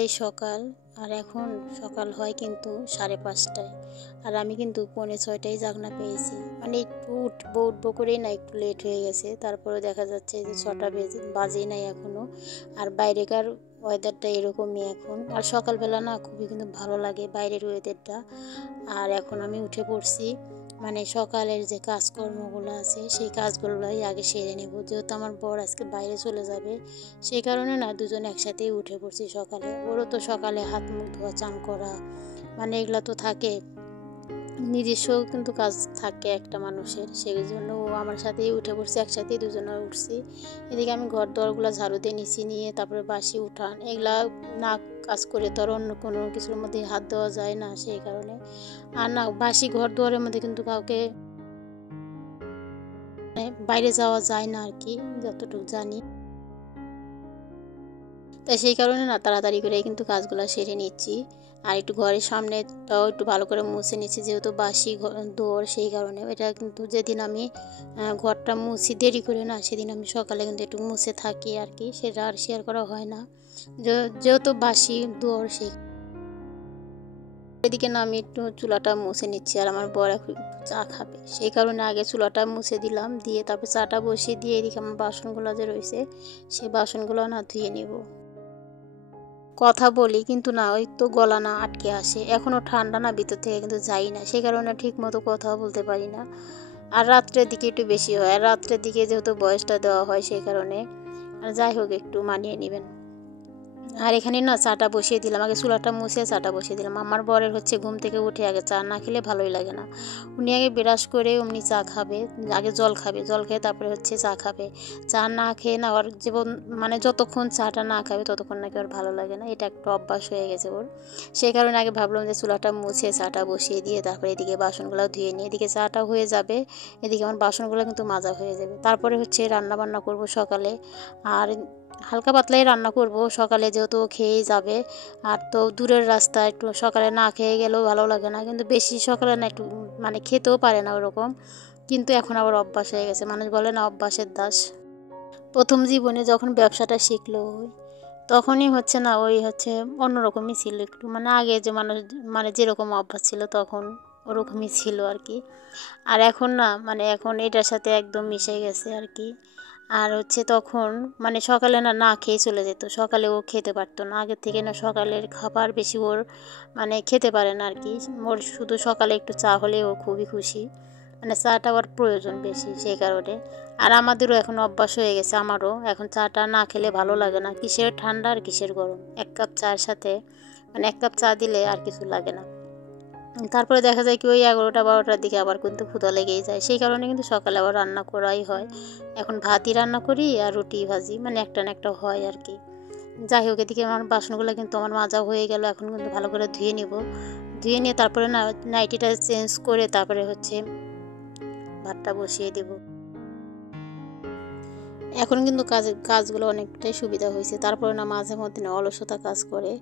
প্রায় সকাল, আর এখন সকাল হয় কিন্তু 5:30টায়। আর আমি কিন্তু 5:45টায় জাগনা পেয়েছি, মানে একটু উঠবো উঠবো করেই না একটু লেট হয়ে গেছে। তারপরে দেখা যাচ্ছে যে 6টা বাজেই নাই এখনও। আর বাইরেকার ওয়েদারটা এরকমই এখন। আর সকালবেলা না খুবই কিন্তু ভালো লাগে বাইরের ওয়েদারটা। আর এখন আমি উঠে পড়ছি, মানে সকালের যে কাজকর্মগুলো আছে সেই কাজগুলোই আগে সেরে নেব, যেহেতু আমার বর আজকে বাইরে চলে যাবে। সেই কারণে না দুজন একসাথেই উঠে পড়ছি সকালে। ওরও তো সকালে হাত মুখ ধোয়া, চান করা, মানে এগুলো তো থাকে, নিজস্ব কিন্তু কাজ থাকে একটা মানুষের। সেই জন্য ও আমার সাথেই উঠে পড়ছে, একসাথেই দুজনে উঠছি। এদিকে আমি ঘর দোয়ারগুলো ঝাড়ু দিয়ে নিচে নিয়ে তারপরে বাসি উঠান এগুলা না কাজ করে তো আর অন্য কোনো কিছুর মধ্যে হাত দেওয়া যায় না, সেই কারণে। আর না বাসি ঘর দুয়ারের মধ্যে কিন্তু কাউকে বাইরে যাওয়া যায় না আর কি, যতটুকু জানি। তাই সেই কারণে না তাড়াতাড়ি করে কিন্তু কাজগুলো সেরে নিচ্ছি। আর একটু ঘরের সামনেটাও একটু ভালো করে মুছে নিচ্ছি, যেহেতু বাসি দোর, সেই কারণে। এটা কিন্তু যেদিন আমি ঘরটা মুছি দেরি করে না, সেদিন আমি সকালে কিন্তু একটু মুছে থাকি আর কি, সেটা আর শেয়ার করা হয় না, যেহেতু বাসি দোর। সেই এদিকে না আমি একটু চুলাটা মুছে নিচ্ছি, আর আমার বর এখন একটু চা খাবে, সেই কারণে আগে চুলাটা মুছে দিলাম, দিয়ে তারপর চাটা বসিয়ে দিয়ে এদিকে আমার বাসনগুলো যে রয়েছে সেই বাসনগুলো না ধুয়ে নেব। কথা বলি কিন্তু না, ওই তো গলা না আটকে আসে, এখনও ঠান্ডা না, ভিতর থেকে কিন্তু যাই না, সেই কারণে ঠিক মতো কথাও বলতে পারি না। আর রাত্রের দিকে একটু বেশি হয়, আর রাত্রের দিকে যেহেতু বয়সটা দেওয়া হয় সেই কারণে। আর যাই হোক, একটু মানিয়ে নেবেন। আর এখানে না চাটা বসিয়ে দিলাম, আগে চুলাটা মুছে চাটা বসিয়ে দিলাম। আমার বরের হচ্ছে ঘুম থেকে উঠে আগে চা না খেলে ভালোই লাগে না। উনি আগে ব্রাশ করে অমনি চা খাবে, আগে জল খাবে, জল খেয়ে তারপরে হচ্ছে চা খাবে। চা না খেয়ে না ওর জীবন, মানে যতক্ষণ চাটা না খাবে ততক্ষণ নাকি ওর ভালো লাগে না, এটা একটা অভ্যাস হয়ে গেছে ওর। সেই কারণে আগে ভাবলাম যে চুলাটা মুছে চাটা বসিয়ে দিয়ে তারপরে এদিকে বাসনগুলো ধুয়ে নিয়ে এদিকে চাটা হয়ে যাবে, এদিকে আমার বাসনগুলো কিন্তু মাজা হয়ে যাবে। তারপরে হচ্ছে রান্না বান্না করব সকালে। আর হালকা পাতলাই রান্না করব সকালে, যেহেতু খেয়েই যাবে। আর তো দূরের রাস্তা, একটু সকালে না খেয়ে গেলেও ভালো লাগে না, কিন্তু বেশি সকালে না একটু মানে খেতেও পারে না ওরকম। কিন্তু এখন আবার অভ্যাস হয়ে গেছে, মানুষ বলে না অভ্যাসের দাস। প্রথম জীবনে যখন ব্যবসাটা শিখলো তখনই হচ্ছে না ওই হচ্ছে অন্যরকমই ছিল একটু, মানে আগে যে মানুষ মানে যেরকম অভ্যাস ছিল তখন ওরকমই ছিল আর কি। আর এখন না, মানে এখন এটার সাথে একদম মিশে গেছে আর কি। আর হচ্ছে তখন মানে সকালে না না খেয়ে চলে যেত, সকালে ও খেতে পারতো না, আগের থেকে না সকালের খাবার বেশি ওর মানে খেতে পারে না আর কি। ওর শুধু সকালে একটু চা হলে ও খুবই খুশি, মানে চাটা ওর প্রয়োজন বেশি, সেই কারণে। আর আমাদেরও এখন অভ্যাস হয়ে গেছে, আমারও এখন চাটা না খেলে ভালো লাগে না, কিসের ঠান্ডা আর কিসের গরম, 1 কাপ চায়ের সাথে মানে 1 কাপ চা দিলে আর কিছু লাগে না। তারপরে দেখা যায় কি ওই 11টা 12টার দিকে আবার কিন্তু ক্ষুধা লেগেই যায়, সেই কারণে কিন্তু সকালে আবার রান্না করাই হয়। এখন ভাতই রান্না করি আর রুটি ভাজি, মানে একটা না একটা হয় আর কি। যাই হোক, এদিকে আমার বাসনগুলো কিন্তু আমার মাজা হয়ে গেল, এখন কিন্তু ভালো করে ধুয়ে নিব। ধুয়ে নিয়ে তারপরে না নাইটিটা চেঞ্জ করে তারপরে হচ্ছে ভাতটা বসিয়ে দেব। এখন কিন্তু কাজগুলো অনেকটাই সুবিধা হয়েছে, তারপরে না মাঝে মধ্যে না অলসতা কাজ করে।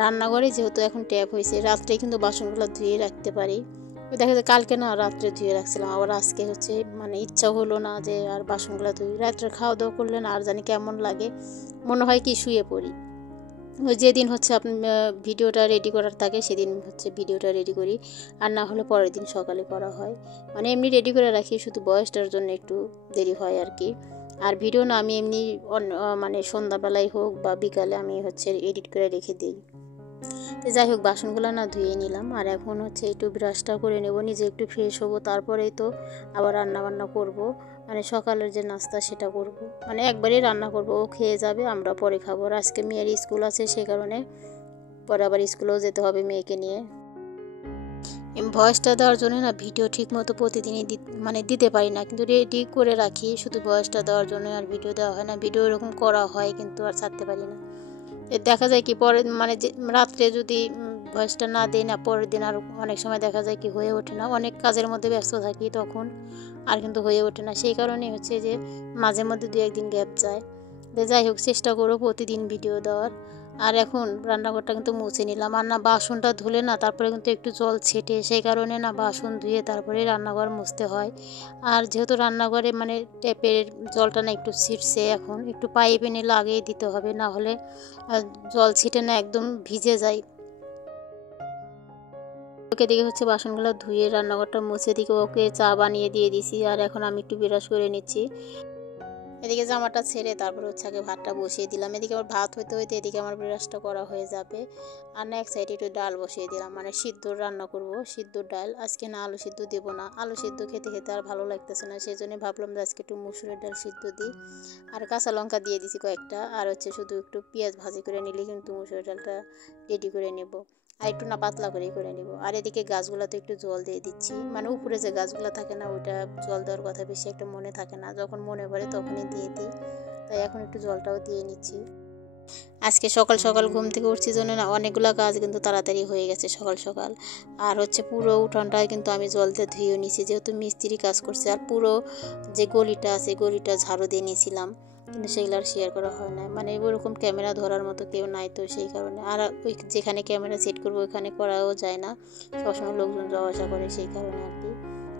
রান্নাঘরে যেহেতু এখন ট্যাপ হয়েছে, রাত্রে কিন্তু বাসনগুলো ধুয়ে রাখতে পারি। দেখা যায় কালকে না রাত্রে ধুয়ে রাখছিলাম, আবার আজকে হচ্ছে মানে ইচ্ছা হলো না যে আর বাসনগুলো ধুই। রাত্রে খাওয়া দাওয়া করলে না আর জানি কেমন লাগে, মনে হয় কি শুয়ে পড়ি। ওই যেদিন হচ্ছে আপনি ভিডিওটা রেডি করার থাকে সেদিন হচ্ছে ভিডিওটা রেডি করি, আর না হলে পরের দিন সকালে করা হয়। মানে এমনি রেডি করে রাখি, শুধু বয়সটার জন্য একটু দেরি হয় আর কি। আর ভিডিও না আমি এমনি মানে সন্ধ্যাবেলায় হোক বা বিকালে আমি হচ্ছে এডিট করে রেখে দিই। তো যাই হোক, বাসনগুলো না ধুয়ে নিলাম, আর এখন হচ্ছে একটু ব্রাশটা করে নেব, নিজে একটু ফ্রেশ হবো, তারপরেই তো আবার রান্না বান্না করব। মানে সকালের যে নাস্তা সেটা করব, মানে একবারেই রান্না করব, ও খেয়ে যাবে, আমরা পরে খাবো। আর আজকে মেয়ের স্কুল আছে, সেই কারণে পরে আবার স্কুলেও যেতে হবে মেয়েকে নিয়ে। ভয়েসটা দেওয়ার জন্য না ভিডিও ঠিক মতো প্রতিদিনই মানে দিতে পারি না, কিন্তু রেডি করে রাখি শুধু ভয়েসটা দেওয়ার জন্য, আর ভিডিও দেওয়া হয় না। ভিডিও এরকম করা হয় কিন্তু আর ছাড়তে পারি না। দেখা যায় কি পরে মানে যে রাত্রে যদি ভয়েসটা না দিই না, পরের দিন আর অনেক সময় দেখা যায় কি হয়ে ওঠে না, অনেক কাজের মধ্যে ব্যস্ত থাকি তখন, আর কিন্তু হয়ে ওঠে না। সেই কারণেই হচ্ছে যে মাঝে মধ্যে 2-1 দিন গ্যাপ যায়। যাই হোক, চেষ্টা করো প্রতিদিন ভিডিও দেওয়ার। আর এখন রান্নাঘরটা কিন্তু মুছে নিলাম। আর না বাসনটা ধুলে না তারপরে কিন্তু একটু জল ছেটে, সেই কারণে না বাসন ধুয়ে তারপরে রান্নাঘর মুছতে হয়। আর যেহেতু রান্নাঘরে মানে ট্যাপের জলটা না একটু ছিটছে, এখন একটু পাইপ এনে লাগিয়ে দিতে হবে, না হলে জল ছিটে না একদম ভিজে যায়। ওকে দিকে হচ্ছে বাসনগুলো ধুয়ে রান্নাঘরটা মুছে দিকে ওকে চা বানিয়ে দিয়ে দিছি। আর এখন আমি একটু বিরাস করে নিচ্ছি। এদিকে জামাটা ছেড়ে তারপর হচ্ছে আগে ভাতটা বসিয়ে দিলাম। এদিকে আমার ভাত হইতে হইতে এদিকে আমার বিরাসটা করা হয়ে যাবে। আর না এক সাইডে একটু ডাল বসিয়ে দিলাম, মানে সিদ্ধ রান্না করব, সিদ্ধ ডাল। আজকে না আলু সিদ্ধ দেবো না, আলু সিদ্ধ খেতে খেতে আর ভালো লাগতেছে না, সেই জন্য ভাবলাম যে আজকে একটু মুসুরের ডাল সিদ্ধ দিই। আর কাঁচা লঙ্কা দিয়ে দিছি কয়েকটা, আর হচ্ছে শুধু একটু পেঁয়াজ ভাজি করে নিলে কিন্তু মুসুরের ডালটা রেডি করে নেব। আর একটু না পাতলা করেই করে নেব। আর এদিকে গাছগুলোতে একটু জল দিয়ে দিচ্ছি, মানে উপরে যে গাছগুলো থাকে না ওইটা জল দেওয়ার কথা বেশি একটা মনে থাকে না, যখন মনে পড়ে তখনই দিয়ে দিই। তাই এখন একটু জলটাও দিয়ে নিচ্ছি। আজকে সকাল সকাল ঘুম থেকে উঠছি জন্য না অনেকগুলো কাজ কিন্তু তাড়াতাড়ি হয়ে গেছে সকাল সকাল। আর হচ্ছে পুরো উঠানটায় কিন্তু আমি জল দিয়ে ধুয়ে নিয়েছি, যেহেতু মিস্ত্রি কাজ করছে। আর পুরো যে গলিটা আছে গলিটা ঝাড়ু দিয়ে নিয়েছিলাম, কিন্তু সেগুলো আর শেয়ার করা হয় না, মানে ওরকম ক্যামেরা ধরার মতো কেউ নাই তো সেই কারণে। আর ওই যেখানে ক্যামেরা সেট করবো ওইখানে করাও যায় না, সবসময় লোকজন যাওয়া আসা করে, সেই কারণে আর কি।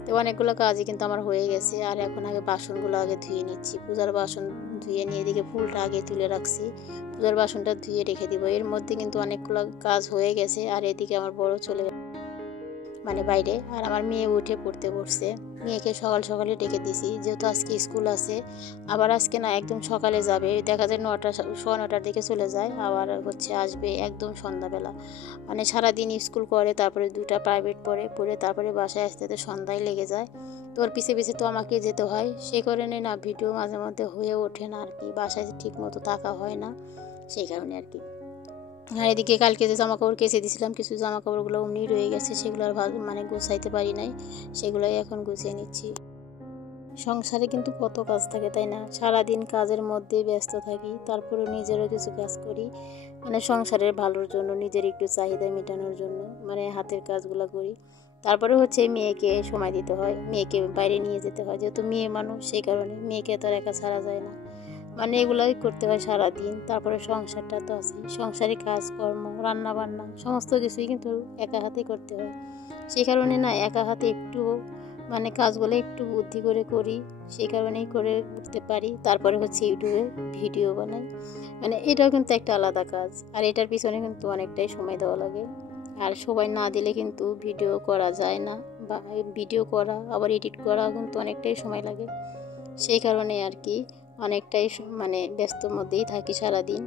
তো অনেকগুলো কাজই কিন্তু আমার হয়ে গেছে। আর এখন আগে বাসনগুলো আগে ধুয়ে নিচ্ছি, পূজার বাসন ধুয়ে নিয়ে এদিকে ফুলটা আগে তুলে রাখছি, পূজার বাসনটা ধুয়ে রেখে দিব। এর মধ্যে কিন্তু অনেকগুলো কাজ হয়ে গেছে। আর এদিকে আমার বড় চলে মানে বাইরে, আর আমার মেয়ে উঠে পড়তে বসছে। মেয়েকে সকাল সকালে ডেকে দিছি, যেহেতু আজকে স্কুল আছে। আবার আজকে না একদম সকালে যাবে, দেখা যায় 9টা 9:15টার দিকে চলে যায়, আবার হচ্ছে আসবে একদম সন্ধ্যাবেলা। মানে সারাদিন স্কুল করে, তারপরে 2টা প্রাইভেট পড়ে তারপরে বাসায় আসতে আসতে সন্ধ্যায় লেগে যায়। তোর পিছে পিছে তো আমাকে যেতে হয়, সেই কারণে না ভিডিও মাঝে মধ্যে হয়ে ওঠে না আর কি, বাসায় ঠিক মতো থাকা হয় না, সেই কারণে আর কি। আর এদিকে কালকে যে জামা কাপড় কেচে দিয়েছিলাম, কিছু জামা কাপড়গুলো অমনি রয়ে গেছে, সেগুলো আর মানে গুছাইতে পারি নাই, সেগুলোই এখন গুছিয়ে নিচ্ছি। সংসারে কিন্তু কত কাজ থাকে তাই না, সারাদিন কাজের মধ্যে ব্যস্ত থাকি, তারপরে নিজেরও কিছু কাজ করি, মানে সংসারের ভালোর জন্য, নিজের একটু চাহিদা মেটানোর জন্য, মানে হাতের কাজগুলো করি। তারপরে হচ্ছে মেয়েকে সময় দিতে হয়, মেয়েকে বাইরে নিয়ে যেতে হয়, যেহেতু মেয়ে মানুষ, সেই কারণে মেয়েকে তো আর একা ছাড়া যায় না, মানে এগুলোই করতে হয় সারাদিন। তারপরে সংসারটা তো আছে, সংসারে কাজকর্ম রান্না বান্না সমস্ত কিছুই কিন্তু একা হাতেই করতে হয়, সেই কারণে না একা হাতে একটু মানে কাজগুলো একটু বুদ্ধি করে করি, সেই কারণেই করে উঠতে পারি। তারপরে হচ্ছে ইউটিউবে ভিডিও বানাই, মানে এটাও কিন্তু একটা আলাদা কাজ, আর এটার পিছনে কিন্তু অনেকটাই সময় দেওয়া লাগে। আর সবাই না দিলে কিন্তু ভিডিও করা যায় না, বা ভিডিও করা আবার এডিট করা কিন্তু অনেকটাই সময় লাগে, সেই কারণে আর কি অনেকটাই মানে ব্যস্তর মধ্যেই থাকি সারাদিন।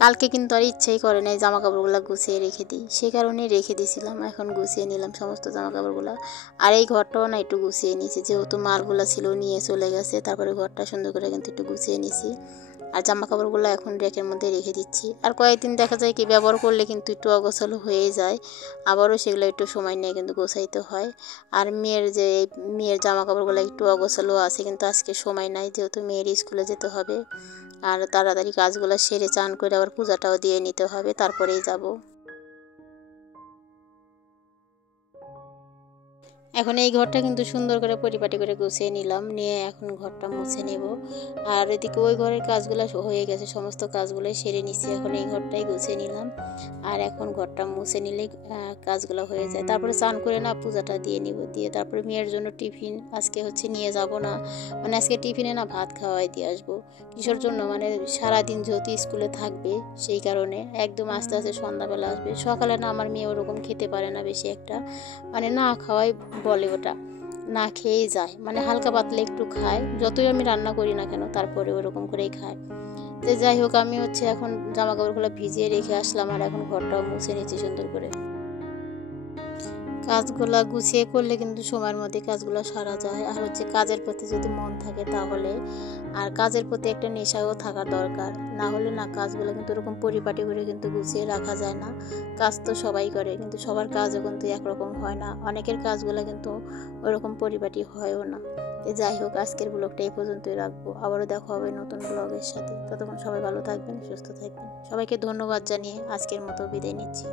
কালকে কিন্তু আর ইচ্ছেই করে নাই জামা কাপড়গুলো গুছিয়ে রেখে দিই, সেই কারণে রেখে দিয়েছিলাম, এখন গুছিয়ে নিলাম সমস্ত জামা কাপড়গুলো। আর এই ঘরটাও না একটু গুছিয়ে নিয়েছি, যেহেতু মালগুলো ছিল নিয়ে চলে গেছে, তারপরে ঘরটা সুন্দর করে কিন্তু একটু গুছিয়ে নিয়েছি। আর জামা কাপড়গুলো এখন রেকের মধ্যে রেখে দিচ্ছি। আর কয়েকদিন দেখা যায় কি ব্যবহার করলে কিন্তু একটু অগোছালো হয়ে যায়, আবারও সেগুলো একটু সময় নিয়ে কিন্তু গোছাইতে হয়। আর মেয়ের জামা কাপড়গুলো একটু অগোছালো আছে, কিন্তু আজকে সময় নাই, যেহেতু মেয়ের স্কুলে যেতে হবে। আর তাড়াতাড়ি কাজগুলো সেরে চান করে আবার পূজাটাও দিয়ে নিতে হবে, তারপরেই যাব। এখন এই ঘরটা কিন্তু সুন্দর করে পরিপাটি করে গুছিয়ে নিলাম, নিয়ে এখন ঘরটা মুছে নেব। আর এদিকে ওই ঘরের কাজগুলো হয়ে গেছে, সমস্ত কাজগুলো সেরে নিচ্ছি, এখন এই ঘরটাই গুছিয়ে নিলাম। আর এখন ঘরটা মুছে নিলে কাজগুলো হয়ে যায়, তারপরে স্নান করে না পূজাটা দিয়ে নিব, দিয়ে তারপরে মেয়ের জন্য টিফিন আজকে হচ্ছে নিয়ে যাব না, মানে আজকে টিফিনে না ভাত খাওয়াই দিয়ে আসবো। কিসের জন্য, মানে সারাদিন যেহেতু স্কুলে থাকবে, সেই কারণে একদম আস্তে আস্তে সন্ধ্যাবেলা আসবে। সকালে না আমার মেয়ে ওরকম খেতে পারে না বেশি একটা, মানে না খাওয়াই বলে, ওটা না খেয়েই যায়, মানে হালকা পাতলা একটু খায়, যতই আমি রান্না করি না কেন তারপরে ওরকম করেই খায়। তো যাই হোক, আমি হচ্ছে এখন জামা কাপড়গুলো ভিজিয়ে রেখে আসলাম, আর এখন ঘরটাও মুছে নিচ্ছি সুন্দর করে। কাজগুলো গুছিয়ে করলে কিন্তু সময়ের মধ্যে কাজগুলো সারা যায়। আর হচ্ছে কাজের প্রতি যদি মন থাকে তাহলে, আর কাজের প্রতি একটা নেশাও থাকা দরকার, না হলে না কাজগুলো কিন্তু এরকম পরিপাটি করে কিন্তু গুছিয়ে রাখা যায় না। কাজ তো সবাই করে, কিন্তু সবার কাজও কিন্তু একরকম হয় না, অনেকের কাজগুলো কিন্তু ওরকম পরিপাটি হয়ও না। যাই হোক, আজকের ব্লগটা এই পর্যন্তই রাখবো, আবারও দেখা হবে নতুন ব্লগের সাথে। ততক্ষণ সবাই ভালো থাকবেন, সুস্থ থাকবেন, সবাইকে ধন্যবাদ জানিয়ে আজকের মতো বিদায় নিচ্ছি।